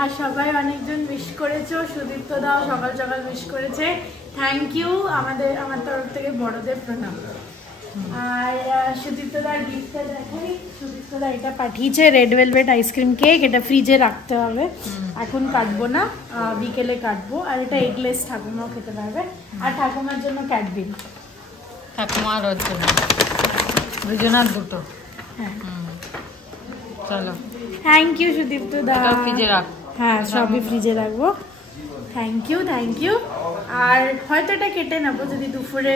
আর সবাই অনেকজন উইশ করেছো, সুদীপ্ত দাও সকাল সকাল উইশ করেছে, থ্যাংক ইউ। আমার তরফ থেকে বড়দের প্রণাম। আর সুদীপ্তদার গিফটটা দেখাই। সুদীপ্তদা এটা পাঠিয়েছে রেড ভেলভেট আইসক্রিম কেক, এটা ফ্রিজে রাখতে হবে, এখন কাটবো না, বিকেলে কাটবো। আর এটা এগলেস, ঠাকুমাও খেতে পারবে। আর ঠাকুমার জন্য ক্যাডবেরি, ঠাকুমার জন্য দুজনার দুটো। হ্যাঁ চলো, থ্যাংক ইউ সুদীপ্তদা। ফ্রিজে রাখ। হ্যাঁ সবই ফ্রিজে রাখবো। Thank you, thank you. আর হয়তো এটা কেটে নেবো, যদি দুপুরে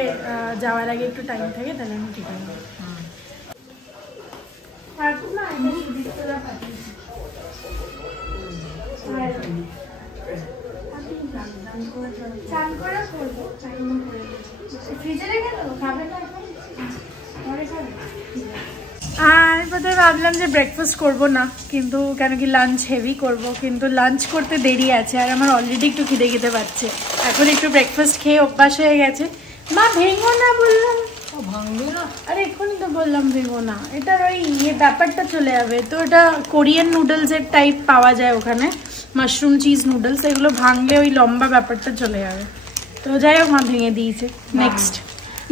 যাওয়ার আগে একটু টাইম থাকে তাহলে আমি কেটে নেবো। আর বোধহয় ভাবলাম যে ব্রেকফাস্ট করবো না, কিন্তু কেন কি লাঞ্চ হেভি করব, কিন্তু লাঞ্চ করতে দেরি আছে আর আমার অলরেডি একটু খিদে খেতে পাচ্ছে। এখন একটু ব্রেকফাস্ট খেয়ে অভ্যাস হয়ে গেছে। মা ভেঙো না বললাম, ভাঙবে না। আরে এক্ষুনি তো বললাম ভেঙো না, এটার ওই ব্যাপারটা চলে যাবে। তো এটা কোরিয়ান নুডলসের টাইপ পাওয়া যায় ওখানে, মাশরুম চিজ নুডলস, এগুলো ভাঙলে ওই লম্বা ব্যাপারটা চলে যাবে। তো যাই হোক মা ভেঙে দিয়েছে,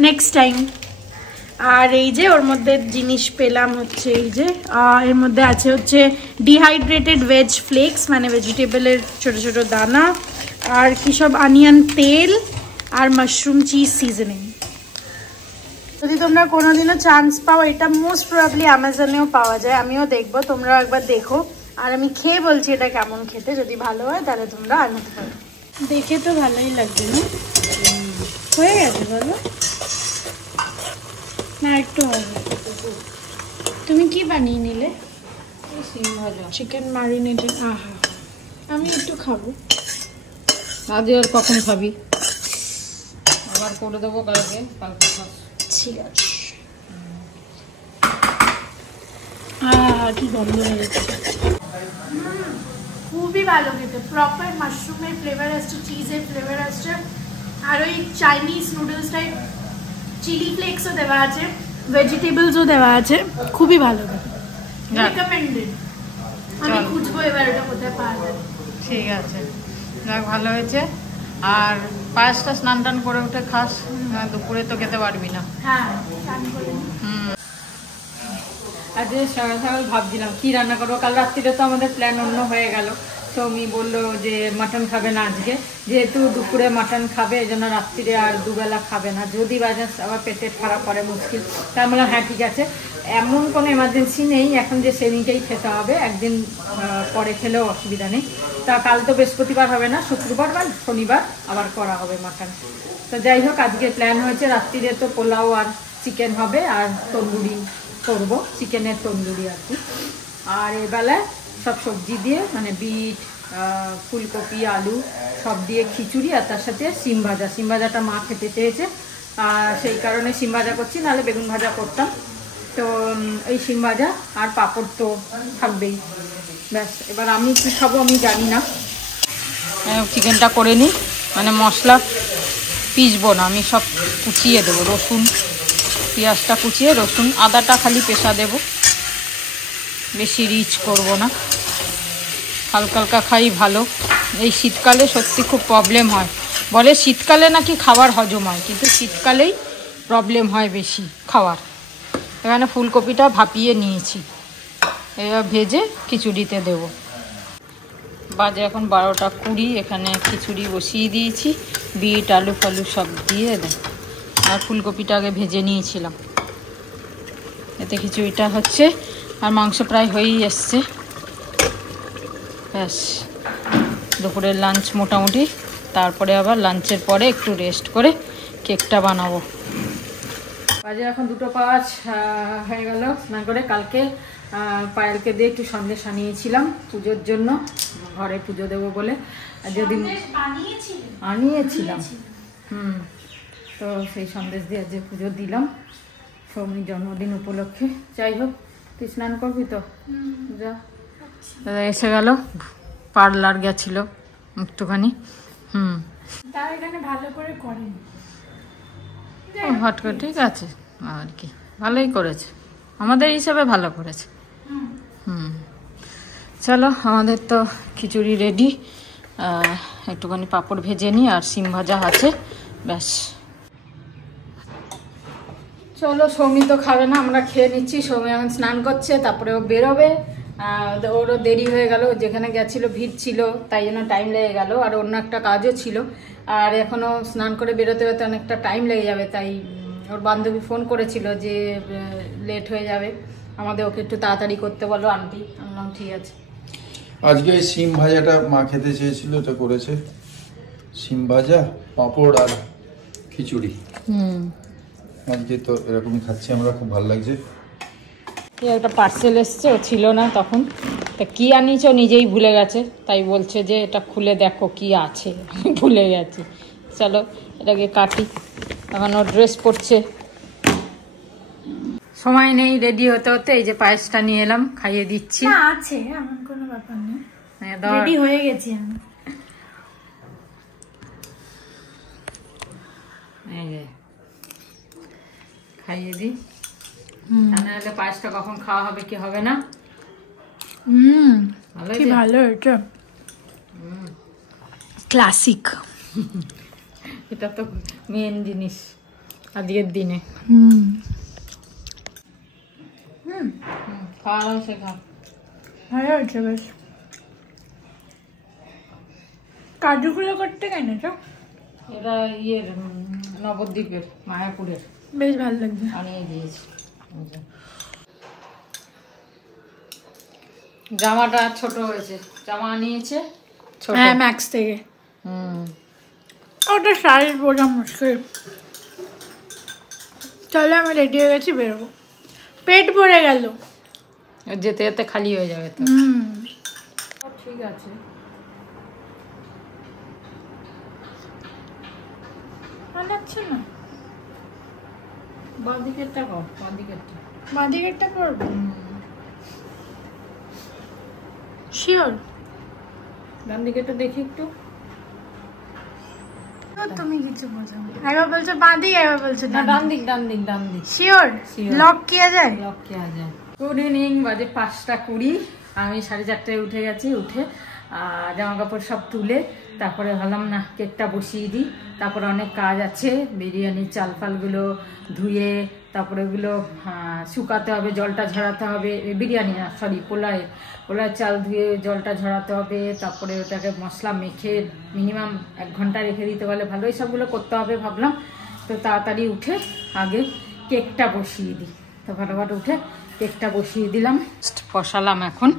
নেক্সট টাইম। আর এই যে ওর মধ্যে জিনিস পেলাম হচ্ছে এই যে এর মধ্যে আছে হচ্ছে ডিহাইড্রেটেড ভেজ ফ্লেক্স, মানে ভেজিটেবলের ছোট ছোট দানা, আর কি সব অনিয়ন তেল, আর মাশরুম চিজ সিজনিং। যদি তোমরা কোনোদিনও চান্স পাও, এটা মোস্ট প্রবাবলি অ্যামাজনেও পাওয়া যায়, আমিও দেখবো, তোমরা একবার দেখো। আর আমি খেয়ে বলছি এটা কেমন খেতে, যদি ভালো হয় তাহলে তোমরা আনাতে পারো। দেখে তো ভালোই লাগবে না? হয়ে গেছে বলো না, একটু হবে। তুমি কি বানিয়ে নিলে? Chicken marinated. আহা, আমি একটু খাবো। আজকে আর কখন খাবি? আবার করে দেবো কালকে খাস। ঠিক আছে। কি গন্ধ বেরোচ্ছে, খুবই ভালো খেতে, প্রপার মাশরুমের ফ্লেভার আসছে, চিজের ফ্লেভার আসছে, আর ওই চাইনিজ নুডলস টাইপ চিলি ফ্লেক্সও দেওয়া আছে, ভেজিটেবলসও দেওয়া আছে, খুবই ভালো খেতে, রেকমেন্ডেড। আমি খুঁজবো এবার এটা কোথায় পাওয়া যাবে। ঠিক আছে, যাক ভালো হয়েছে। আর পায়েসটা স্নান টান করে উঠে খাস, দুপুরে তো খেতে পারবি না। হ্যাঁ স্নান করে। আজকে সকাল সকাল ভাবছিলাম কি রান্না করবো, কাল রাত্রিরে তো আমাদের প্ল্যান অন্য হয়ে গেল। সৌমি বললো যে মাটন খাবে না আজকে, যেহেতু দুপুরে মাটন খাবে এই জন্য রাত্রিরে আর দুবেলা খাবে না, যদি বাজার আবার পেটে খারাপ করে মুশকিল। তাই বললাম হ্যাঁ ঠিক আছে, এমন কোনো এমার্জেন্সি নেই এখন যে সেদিনকেই খেতে হবে, একদিন পরে খেলেও অসুবিধা নেই। তা কাল তো বৃহস্পতিবার হবে না, শুক্রবার বা শনিবার আবার করা হবে মাটন। তো যাই হোক, আজকে প্ল্যান হয়েছে রাত্রিরে তো পোলাও আর চিকেন হবে, আর তন্দুরি করবো, চিকেনের তন্দুরি আর কি। আর এবেলায় সব সবজি দিয়ে, মানে বিট, ফুলকপি, আলু সব দিয়ে খিচুড়ি, আর তার সাথে সিম ভাজা। সিম ভাজাটা মা খেতে চেয়েছে, সেই কারণে সিম ভাজা করছি, নাহলে বেগুন ভাজা করতাম। তো এই সিম ভাজা আর পাঁপড় তো থাকবেই, ব্যাস। এবার আমি কি খাবো আমি জানি না। চিকেনটা করে নিই, মানে মশলা পিসবো না, আমি সব কুচিয়ে দেবো, রসুন পেঁয়াজটা কুচিয়ে, রসুন আদাটা খালি পেশা দেব, বেশি রিচ করব না, হালকা হালকা খাই ভালো। এই শীতকালে সত্যি খুব প্রবলেম হয়, বলে শীতকালে নাকি খাবার হজম হয়, কিন্তু শীতকালেই প্রবলেম হয় বেশি খাওয়ার। এখানে ফুলকপিটা ভাপিয়ে নিয়েছি, এবার ভেজে খিচুড়িতে দেব। বাজে এখন 12টা 20, এখানে খিচুড়ি বসিয়ে দিয়েছি, বিট আলু ফালু সব দিয়ে দেয়। আর ফুলকপিটা আগে ভেজে নিয়েছিলাম, এতে খিচুড়িটা হচ্ছে। আর মাংস প্রায় হয়েই এসছে, ব্যাস। দুপুরের লাঞ্চ মোটামুটি, তারপরে আবার লাঞ্চের পরে একটু রেস্ট করে কেকটা বানাবো। বাজে এখন 2:05 হয়ে গেল স্নান করে। কালকে পায়েলকে দিয়ে একটু সন্দেশ আনিয়েছিলাম পুজোর জন্য, ঘরে পুজো দেবো বলে। আর যদি আনিয়েছিলাম তো সেই সন্দেশ দিয়ে আজকে পুজো দিলাম সৌমির জন্মদিন উপলক্ষে। যাই হোক, তুই স্নান করবি তো? যা। দাদা এসে গেল, পার্লার গেছিল একটুখানি। ভালো করে করেন হট করে, ঠিক আছে আর কি, ভালোই করেছে, আমাদের হিসাবে ভালো করেছে। চলো আমাদের তো খিচুড়ি রেডি, একটুখানি পাঁপড় ভেজে নিই আর সিম ভাজা আছে, ব্যাস। চলো, সৌমি তো খাবে না, আমরা খেয়ে নিচ্ছি। সৌমি এখন স্নান করছে, তারপরে ও বেরোবে। ওরও দেরি হয়ে গেল, যেখানে গেছিলো ভিড় ছিল, তাই জন্য টাইম লেগে গেল, আর অন্য একটা কাজও ছিল। আর এখনও স্নান করে বেরোতে বেরোতে অনেকটা টাইম লেগে যাবে, তাই ওর বান্ধবী ফোন করেছিল যে লেট হয়ে যাবে, আমাদের ওকে একটু তাড়াতাড়ি করতে বলো আন্টি। আমি বললাম ঠিক আছে। আজকে এই সিম ভাজাটা মা খেতে চেয়েছিল, এটা করেছে। সিম ভাজা, পাঁপড় আর খিচুড়ি। আজকে তো এরকমই খাচ্ছি আমরা, খুব ভালো লাগছে। একটা পার্সেল এসছে, ও ছিল না তখন, তা কি আনিয়েছো নিজেই ভুলে গেছে, তাই বলছে যে এটা খুলে দেখো কি আছে, ভুলে গেছি। চলো এটাকে কাটি, এখন ও ড্রেস পরছে, সময় নেই রেডি হতে হতে। এই যে পায়েসটা নিয়ে এলাম, খাইয়ে দিচ্ছি। না আছে, এমন কোনো ব্যাপার নেই, রেডি হয়ে গেছি আমি। এই যে খাইয়ে দিই, নাহলে পায়েসটা কখন খাওয়া হবে কি হবে না। কি ভালো এটা, ক্লাসিক। এটা তো মেন জিনিস আজকের দিনে। খাওয়া দাওয়া শেখা ভালো হয়েছে বেশ। কাজুগুলো করতে কেন এটা? এটা ইয়ের নবদ্বীপের, মায়াপুরের, বেশ ভালো লাগছে। আনিয়ে দিয়েছি। জামাটা ছোট হয়েছে, জামা আনিয়েছে ছোট। হ্যাঁ, ম্যাক্স থেকে। ওটা সাইজ বোঝা মুশকিল। চলো আমি রেডি হয়ে গেছি, বেরোবো। পেট ভরে গেল, যেতে যেতে খালি হয়ে যাবে তো। ঠিক আছে, বানাচ্ছে না। বাঁদিকেরটা কর, বাঁদিকেরটা করবো শিওর। ডান দিকেরটা দেখি একটু। তুমি কিছু বোঝো না, একবার বলছো বাঁদিক, একবার বলছো ডান দিক। শিওর লক কিয়া যায়, গুড ইভিনিং, বাজে 5:20। আমি 4:30টায় উঠে গেছি, উঠে জামা কাপড় সব তুলে তারপরে ভাবলাম না কেকটা বসিয়ে দিই। তারপরে অনেক কাজ আছে, বিরিয়ানির চাল ফালগুলো ধুয়ে তারপরে ওগুলো শুকাতে হবে, জলটা ঝরাতে হবে। বিরিয়ানি না, সরি, পোলার চাল ধুয়ে জলটা ঝরাতে হবে, তারপরে ওটাকে মশলা মেখে মিনিমাম 1 ঘন্টা রেখে দিতে পারলে ভালো, এই সবগুলো করতে হবে ভাবলাম। তো তাড়াতাড়ি উঠে আগে কেকটা বসিয়ে দিই, তো ফটাফট উঠে কেকটা বসিয়ে দিলাম। বসালাম এখন।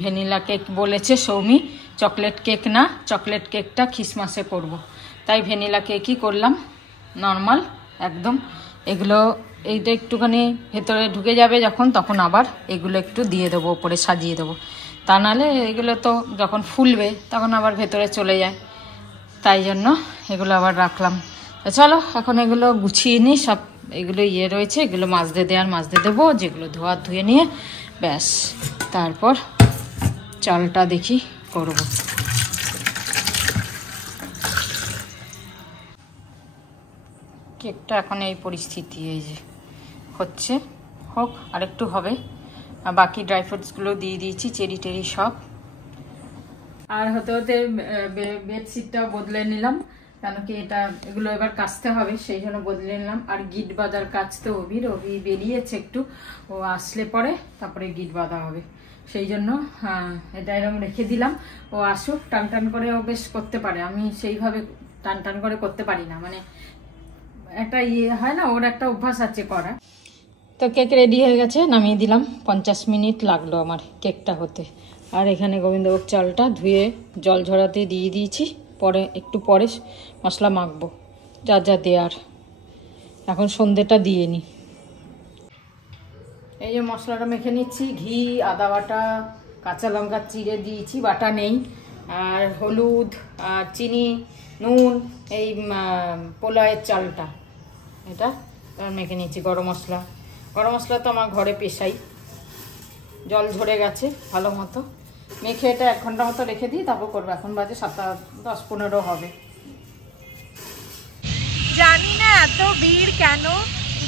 ভ্যানিলা কেক বলেছে সৌমি, চকলেট কেক না, চকলেট কেকটা খ্রিসমাসে করব, তাই ভ্যানিলা কেকই করলাম, নর্মাল একদম। এগুলো এইটা একটুখানি ভেতরে ঢুকে যাবে যখন, তখন আবার এগুলো একটু দিয়ে দেবো, ওপরে সাজিয়ে দেবো, তা নাহলে এগুলো তো যখন ফুলবে তখন আবার ভেতরে চলে যায়, তাই জন্য এগুলো আবার রাখলাম। চলো এখন এগুলো গুছিয়ে নিই, সব এগুলো রয়েছে, এগুলো মাজতে দেবো, যেগুলো ধুয়ে নিয়ে ব্যাস তারপর চালটা দেখি করব। কেকটা এখন এই পরিস্থিতি, এই যে হচ্ছে, হোক আরেকটু হবে। আর বাকি ড্রাই ফ্রুটসগুলো দিয়ে দিয়েছি, চেরি টেরি সব। আর হতে হতে বেডশিটটাও বদলে নিলাম, কেন কি এগুলো এবার কাচতে হবে, সেই জন্য বদলে নিলাম। আর গিট বাঁধার কাজ তো অভি বেরিয়েছে একটু, ও আসলে পরে তারপরে গিট বাঁধা হবে, সেই জন্য এটা এরকম রেখে দিলাম। ও আসুক, টান করে ও বেশ করতে পারে, আমি সেইভাবে টান করে করতে পারি না, মানে একটা হয় না, ওর একটা অভ্যাস আছে করা। তো কেক রেডি হয়ে গেছে, নামিয়ে দিলাম। 50 মিনিট লাগলো আমার কেকটা হতে। আর এখানে গোবিন্দভোগ চালটা ধুয়ে জল ঝরাতে দিয়ে দিয়েছি, একটু পরে মশলা মাখবো যা দেওয়ার। এখন সন্ধ্যেটা দিয়ে নিই। এই যে মশলাটা মেখে নিচ্ছি, ঘি, আদা বাটা, কাঁচা লঙ্কা চিড়ে দিয়েছি, বাটা নেই, আর হলুদ আর চিনি, নুন, এই পোলাওয়ের চালটা এটা মেখে নিচ্ছি। গরম মশলা তো আমার ঘরে পেশাই, জল ঝরে গেছে ভালো মতো, মেখে এটা 1 ঘন্টা মতো রেখে দিই, তারপর করবো। এখন বাজে 7:10-15 হবে। জানি না এত ভিড় কেন,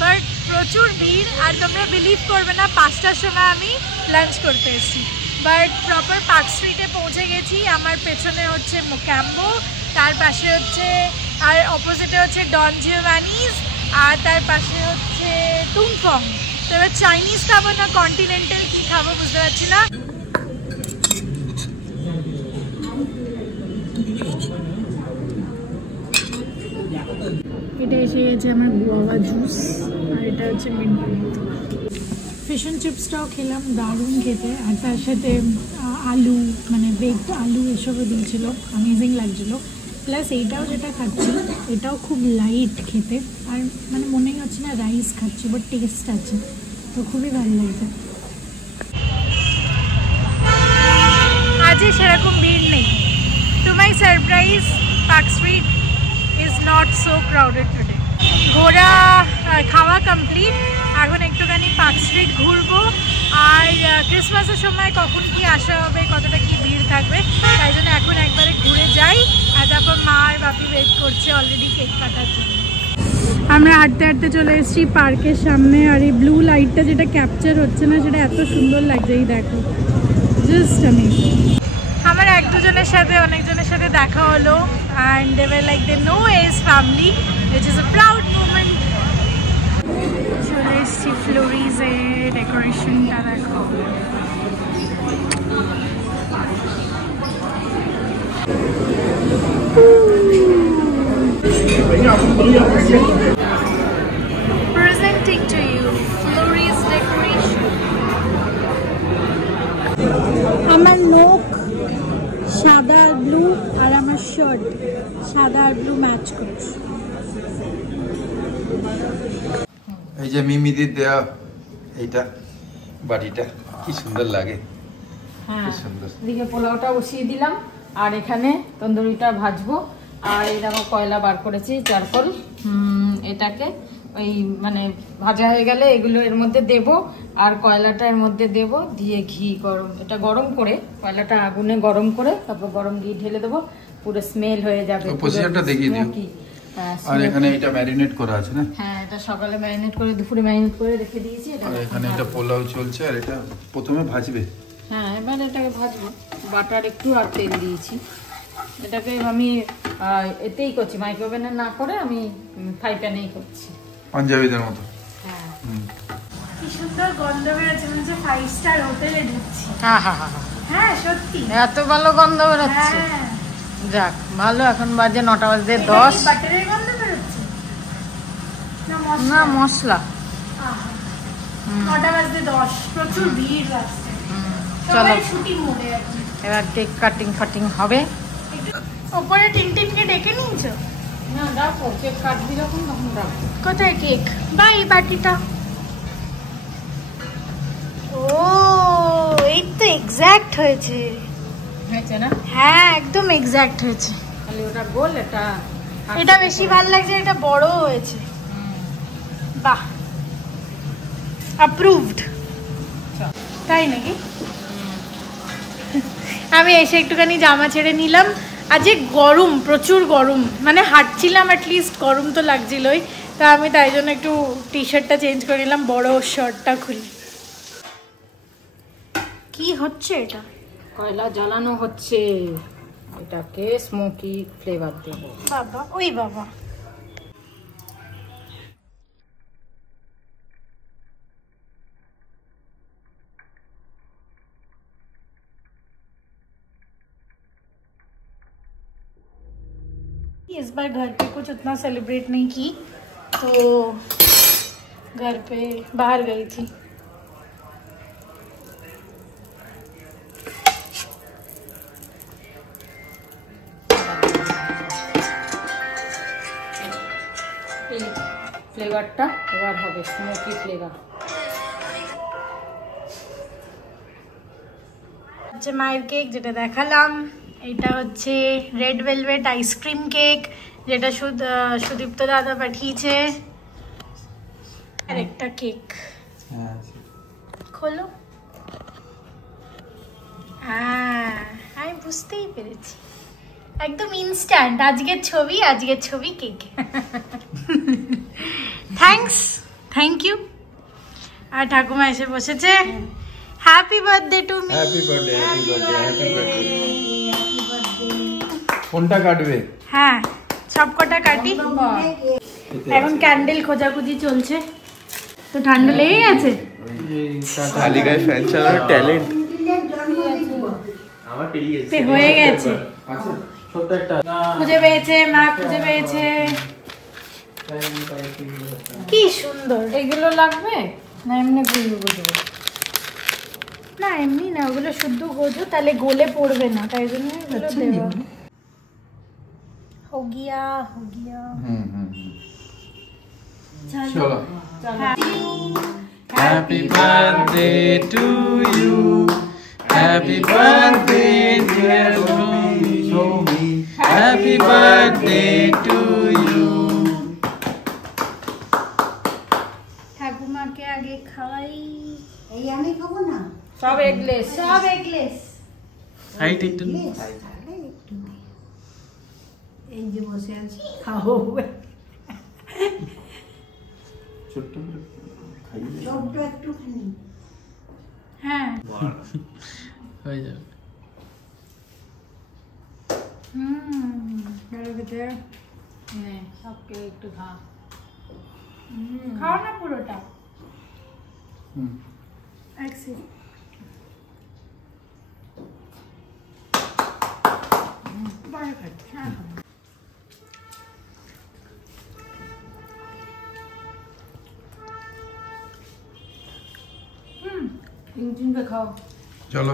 বাট প্রচুর ভিড়। আর তোমরা বিলিভ করবে না, 5টার সময় আমি লাঞ্চ করতে এসেছি। বাট প্রপার পার্ক স্ট্রিটে পৌঁছে গেছি। আমার পেছনে হচ্ছে মোক্যাম্বো, তার পাশে হচ্ছে আর অপোজিটে হচ্ছে ডন জিওভানিজ, আর তার পাশে হচ্ছে টুংফং। তো এবার চাইনিজ খাবো না কন্টিনেন্টাল কি খাবো বুঝতে পারছি না। এটা এসে গেছে আমার গুয়াভা জুস, আর এটা হচ্ছে মিন্ট। ফিশ অ্যান্ড চিপসটাও খেলাম, দারুণ খেতে। আর তার সাথে আলু মানে বেকড আলু এসবও দিয়েছিল, অ্যামেজিং লাগছিলো। প্লাস এইটাও যেটা খাচ্ছি এটাও খুব লাইট খেতে, আর মানে মনেই হচ্ছে না রাইস খাচ্ছি, বাট টেস্ট আছে, তো খুবই ভালো লাগছে। আজকে সেরকম ভিড় নেই। To my surprise park street is not so crowded today. ঘোরা খাওয়া কমপ্লিট, এখন একটুখানি পার্ক স্ট্রিট ঘুরবো। আর ক্রিসমাসের সময় কখন কি আসা হবে, কতটা কি ভিড় থাকবে, তাই জন্য এখন একবারে ঘুরে যাই। আর তারপর মা আর বাপি ওয়েট করছে অলরেডি কেক কাটার জন্য। আমরা হাঁটতে হাঁটতে চলে এসেছি পার্কের সামনে, আর এই ব্লু লাইটটা যেটা ক্যাপচার হচ্ছে না সেটা এত সুন্দর লাগছে, এই দেখো, জাস্ট অ্যামেজিং। আমার এক দুজনের সাথে অনেকজনের সাথে দেখা হলো, and they were like they know as family, which is a proud moment. চলে এসেছি ফ্লোরিজে, ডেকোরেশনটা দেখো। Presenting to you Floriz decoration. আমার নোক সাদা আর ব্লু, আর আমার শার্ট সাদা আর ব্লু ম্যাচ করছে। এই যে মিমিদির দেয়া এইটা বাড়িটা কি সুন্দর লাগে। হ্যাঁ, এদিকে পোলাওটা বসিয়ে দিলাম, আর এখানে তন্দুরিটা ভাজবো। আর এই দেখো কয়লা বার করেছি, চারকোল। এটাকে ওই মানে ভাজা হয়ে গেলে এগুলো এর মধ্যে দেব, আর কয়লাটা এর মধ্যে দেব, দিয়ে ঘি এটা গরম করে, কয়লাটা আগুনে গরম করে তারপর গরম ঘি ঢেলে দেবো, পুরো স্মেল হয়ে যাবে। প্রসিজারটা দেখিয়ে দিও। আর এখানে এটা ম্যারিনেট করা আছে না? হ্যাঁ, এটা সকালে ম্যারিনেট করে দুপুরে ম্যারিনেট করে রেখে দিয়েছি। আর এখানে এটা পোলাও চলছে, আর এটা প্রথমে ভাজবে। হ্যাঁ, এবার এটাকে ভাজবো। বাটার একটু আর তেল দিয়েছি। এটাকে আমি এতেই করছি, মাইক্রোওভেনে না করে আমি ফ্রাই প্যানেই করছি, পাঞ্জাবিদের মতো। হ্যাঁ, কি সুন্দর গন্ধ বেরোচ্ছে, মনে হচ্ছে 5 স্টার হোটেলে ঢুকছি। হ্যাঁ সত্যি এত ভালো গন্ধ বেরোচ্ছে। যাক ভালো। এখন বাজে 9টা বাজে 10। বাটারের গন্ধ বেরোচ্ছে না মশলা। 9টা বাজে 10, প্রচুর ভিড় রাস্তায়। চলো শুটিং মোডে এখন। এবার কেক কাটিং ফাটিং হবে। ওপরে টিনটিনকে ডেকে নিয়েছো? না রাখো, কেক কাটবি যখন তখন রাখো। কোথায় কেক? বা এই বাটিটা। ও এই তো এক্সাক্ট হয়েছে। হয়েছে না? হ্যাঁ একদম এক্সাক্ট হয়েছে। খালি ওটা গোল, এটা বেশি ভালো লাগছে, এটা বড় হয়েছে। বাহ, অ্যাপ্রুভড। তাই নাকি? আমি এসে একটুখানি জামা ছেড়ে নিলাম। আজকে গরম, প্রচুর গরম, মানে হাঁটছিলাম অ্যাটলিস্ট গরম তো লাগছিলই। তা আমি তাই জন্য একটু টি শার্টটা চেঞ্জ করে নিলাম, বড় শার্টটা খুলি। কি হচ্ছে এটা? কয়লা জ্বালানো হচ্ছে, এটাকে স্মোকি ফ্লেভার দেব। বাবা, ওই বাবা। इस बार घर पे कुछ उतना सेलिब्रेट नहीं की, तो घर पे बाहर गई थी। ফ্লেভারটা এবার হবে স্মোকি ফ্লেভার। হচ্ছে মায়ের কেক যেটা দেখালাম, এটা হচ্ছে রেড ভেলভেট আইসক্রিম কেক যেটা সুদীপ্ত দাদা পাঠিয়েছে। আর একটা কেক খোলো। আমি বুঝতেই পেরেছি, একদম ইনস্ট্যান্ট। আজকের ছবি কেক। Thank you. আর ঠাকুমা এসে বসেছে, happy birthday to me. Happy birthday, happy birthday, happy birthday. কোনটা কাটবে? হ্যাঁ সবকটা কাটি। এখন ক্যান্ডেল খোঁজাখুঁজি চলছে, তো ঠান্ডা লেগে গেছে। খালি গায়ে ফ্যান চালানোর ট্যালেন্ট হয়ে গেছে, খুঁজে পেয়েছে মা, খুঁজে পেয়েছে। কি সুন্দর। এগুলো লাগবে না এমনি বুঝবো? না এমনি না, ওগুলো শুদ্ধ গোজো, তাহলে গলে পড়বে না, তাই জন্য এগুলো দেওয়া। हो गया हो गया। চলো। Happy birthday to you. Happy birthday dear Somi. Happy birthday to you. ঠাকুমাকে আগে খাওয়াই। এই আমি খাবো না, সব এগলেস, সব এগলেস। Height একটু এই যে বসে আছি খাবো। ছোট্ট করে খাইয়ে ছোট্ট একটুখানি। হ্যাঁ হয়ে যাবে। ভালো খেতে। হ্যাঁ সবকে একটু খা। খাও না পুরোটা। হুম। এক সেকেন্ড। পরে খাচ্ছি, হ্যাঁ। ইঞ্জিনকে খাও। চলো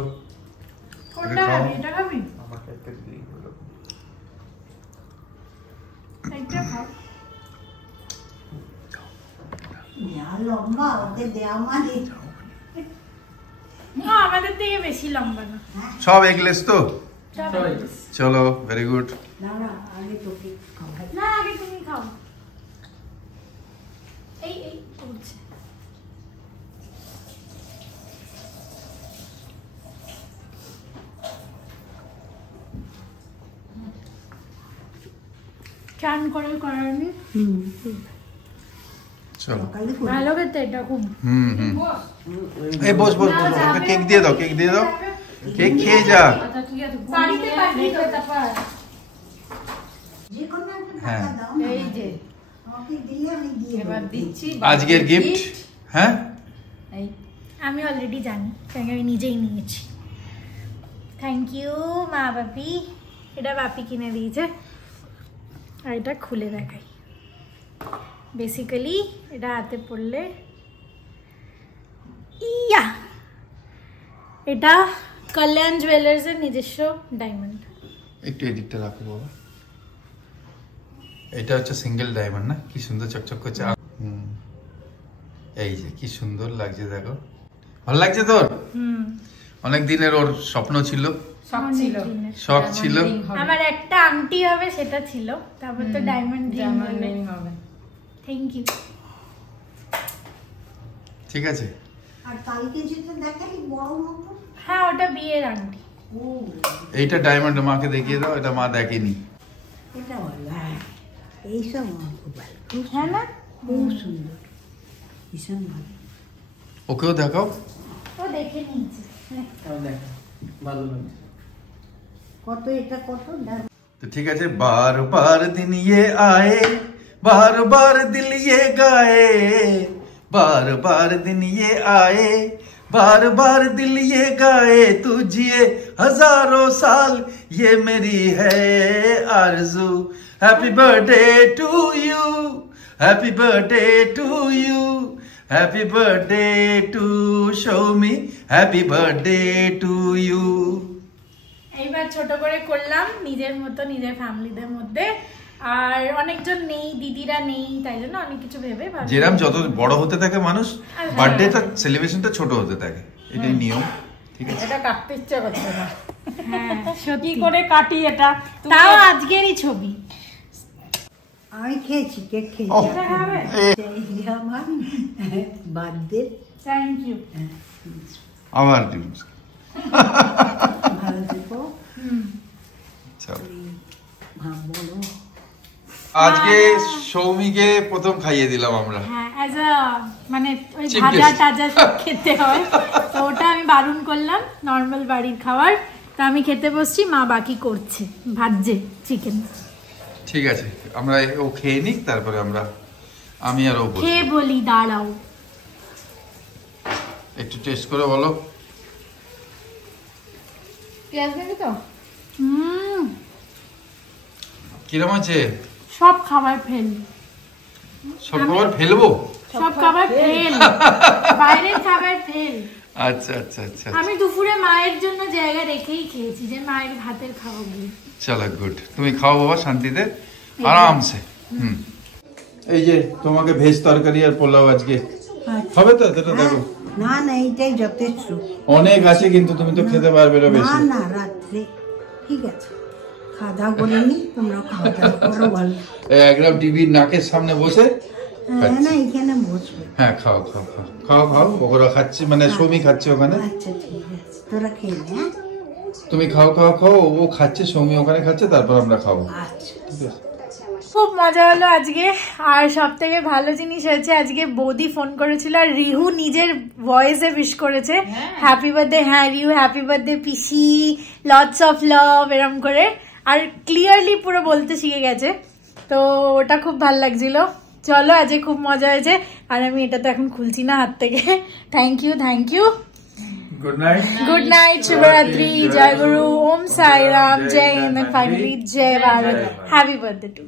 কোনটা খাবি? এটা খাবি? আমাকে একটা দিয়ে দিলো। এইটা খাও। যা লম্বা ওকে দেওয়া মানে। না আমাদের থেকে বেশি লম্বা না। সব এগলেস তো। সব eggless। চলো, ভেরি গুড। না না আগে তোকে খাওয়াই। না আগে তুমি খাও। এই এই করছে। চান করে করানি। চলো। সকালে করে ভালো খেতে এটা খুব। এই বস বস বস, ওকে কেক দিয়ে দাও, কেক দিয়ে দাও, কেক খেয়ে যা। আচ্ছা ঠিক আছে, বাড়িতে পাঠিয়ে দাও। তারপর যে কোনো একটা হ্যাঁ। টাকা দাও না। এই যে আমাকে দিলে আমি দিয়ে এবার দেবো। দিচ্ছি আজকের গিফট। হ্যাঁ এই আমি অলরেডি জানি, কারণ আমি নিজেই নিয়েছি। থ্যাংক ইউ মা বাপি। এটা বাপি কিনে দিয়েছে। আর এটা খুলে দেখাই। বেসিক্যালি এটা হাতে পড়লে ইয়া, এটা কল্যাণ জুয়েলার্সের নিজস্ব ডায়মন্ড। একটু এদিকটা রাখো বাবা। এটা হচ্ছে সিঙ্গেল ডায়মন্ড না? কি সুন্দর চকচক করছে। এই যে কি সুন্দর লাগছে, দেখো। ভালো লাগছে তোর? অনেক দিনের ওর স্বপ্ন ছিল, শখ ছিল, শখ ছিল। আমার একটা আংটি হবে সেটা ছিল, তারপর তো ডায়মন্ড ডায়মন্ড রিং হবে। Thank you. ঠিক আছে। আর কালকে যেটা দেখালি বড় মতো, হ্যাঁ ওটা বিয়ের আংটি। ও এইটা ডায়মন্ড মাকে দেখিয়ে দাও, এটা মা দেখেনি। এটা ভালো। হ্যাঁ এইসব আমার খুব ভালো, খুব হ্যাঁ না? খুব সুন্দর, ভীষণ ভালো। ওকেও দেখাও। ও দেখে নিয়েছে। ভালো লাগছে। কত এটা কত দাম? तो ठीक है। बार बार दिन ये आए, बार बार दिल ये गाए, बार बार दिन ये आए, बार बार दिल ये गाए, तू जिए हजारों साल, ये मेरी है आरज़ू। Happy birthday to you, happy birthday to you, happy birthday to Shomi, happy birthday to you. এইবার ছোট করে করলাম নিজের মতো, নিজের ফ্যামিলিদের মধ্যে। আর অনেকজন নেই, দিদিরা নেই, তাই জন্য অনেক কিছু ভেবে ভাবলাম। যেরকম যত বড় হতে থাকে মানুষ, বার্থডেটা সেলিব্রেশনটা ছোট হতে থাকে, এটাই নিয়ম। ঠিক আছে। এটা কাটতে ইচ্ছে করছে না। হ্যাঁ কি সত্যি। করে কাটি এটা? তাও আজকেরই ছবি। আমি খেয়েছি, কেক খেয়েছি। ওহ, এই যে আমার বার্থডে। Thank you. আবার দিন। ভালো থেকো। চলো। হ্যাঁ বলো। আজকে সৌমিকে প্রথম খাইয়ে দিলাম আমরা। হ্যাঁ অ্যাজ আ মানে ওই Chief ভাজা guest. টাজা সব খেতে হয়, তো ওটা আমি বারণ করলাম নর্মাল বাড়ির খাবার, তা আমি খেতে বসছি, মা বাকি করছে, ভাজছে চিকেন। ঠিক আছে, আমরা ও খেয়ে নিক, তারপরে আমি আর ও খেয়ে বলি, দাঁড়াও একটু টেস্ট করে বলো। পেঁয়াজ দেবে তো? কিরম আছে? সব খাবার ফেল, সব খাবার ফেলবো? সব খাবার ফেল, বাইরের খাবার ফেল। আচ্ছা আচ্ছা আচ্ছা, আমি দুপুরে মায়ের জন্য জায়গা রেখেই খেয়েছি, যে মায়ের ভাতের খাওয়াবো। চলো গুড, তুমি খাও বাবা শান্তিতে আরামসে। এই যে তোমাকে ভেজ তরকারি আর পোলাও আজকে হবে তো? এটা দেখো, না না এইটাই যথেষ্ট। অনেক আছে কিন্তু তুমি তো খেতে পারবে না না বেশি। না রাত্রে ঠিক আছে, খাওয়া দাওয়া করে নি, তোমরা খাওয়া দাওয়া করো ভালো। একদম টিভির নাকের সামনে বসে হ্যাঁ না এখানে বসবে। হ্যাঁ খাও খাও খাও খাও খাও, ওরা খাচ্ছে মানে সৌমি খাচ্ছে ওখানে। আচ্ছা ঠিক আছে, তোরা খেয়ে নে। হ্যাঁ তুমি খাও খাও খাও, ও খাচ্ছে, সৌমি ওখানে খাচ্ছে, তারপর আমরা খাবো। আচ্ছা ঠিক আছে। খুব মজা হলো আজকে। আর সব থেকে ভালো জিনিস হয়েছে, আজকে বৌদি ফোন করেছিল আর রিহু নিজের ভয়েসে উইশ করেছে হ্যাপি বার্থডে। হ্যাঁ Rihu happy birthday PC, lots of love এরম করে, আর ক্লিয়ারলি পুরো বলতে শিখে গেছে, তো ওটা খুব ভালো লাগছিল। চলো আজকে খুব মজা হয়েছে, আর আমি এটা তো এখন খুলছি না হাত থেকে। Thank you thank you, good night. Good night, শুভরাত্রি, জয় গুরু, ওম সাই রাম, জয় হিন্দ, ফাইনালি জয় ভারত, হ্যাপি বার্থডে টু